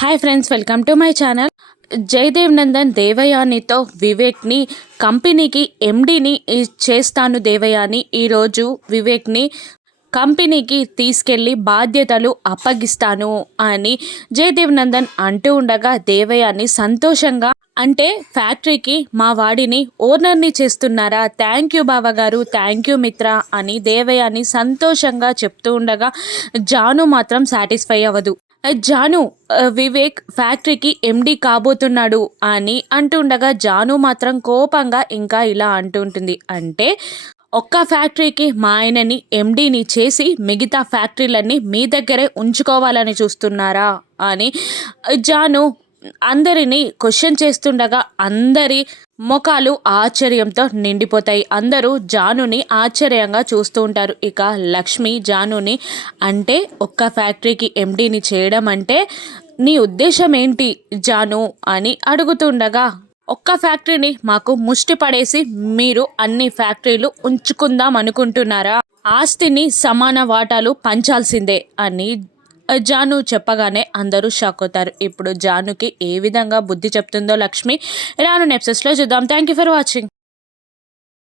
Hi friends welcome to my channel Jayadev Nandan దేవయానితో వివేక్ని కంపెనీకి ఎండీని చేస్తాను దేవయాని ఈరోజు వివేక్ని కంపెనీకి తీసుకెళ్ళి బాధ్యతలు అప్పగిస్తాను అని జయదేవ్ నందన్ అంటూ ఉండగా దేవయాని సంతోషంగా అంటే ఫ్యాక్టరీకి మా వాడిని ఓనర్ని చేస్తున్నారా? థ్యాంక్ యూ బావగారు థ్యాంక్ యూ మిత్ర అని దేవయాని సంతోషంగా చెప్తూ ఉండగా జాను మాత్రం సాటిస్ఫై అవ్వదు. జాను వివేక్ ఫ్యాక్టరీకి ఎండి కాబోతున్నాడు అని అంటుండగా జాను మాత్రం కోపంగా ఇంకా ఇలా అంటుంటుంది. అంటే ఒక్క ఫ్యాక్టరీకి మా ఆయనని ఎండీని చేసి మిగతా ఫ్యాక్టరీలన్నీ మీ దగ్గరే ఉంచుకోవాలని చూస్తున్నారా అని. జాను అందరినీ క్వశ్చన్ చేస్తుండగా అందరి ముఖాలు ఆశ్చర్యంతో నిండిపోతాయి. అందరూ జానుని ఆశ్చర్యంగా చూస్తూ ఉంటారు. ఇక లక్ష్మి జానుని అంటే ఒక్క ఫ్యాక్టరీకి ఎండీని చేయడం అంటే నీ ఉద్దేశం ఏంటి జాను అని అడుగుతుండగా ఒక్క ఫ్యాక్టరీని మాకు ముష్టి పడేసి మీరు అన్ని ఫ్యాక్టరీలు ఉంచుకుందాం అనుకుంటున్నారా? ఆస్తిని సమాన వాటాలు పంచాల్సిందే అని జాను చెప్పగానే అందరూ షాక్ అవుతారు. ఇప్పుడు జానుకి ఏ విధంగా బుద్ధి చెప్తుందో లక్ష్మి. రాను నెప్సెస్లో చూద్దాం. Thank you for watching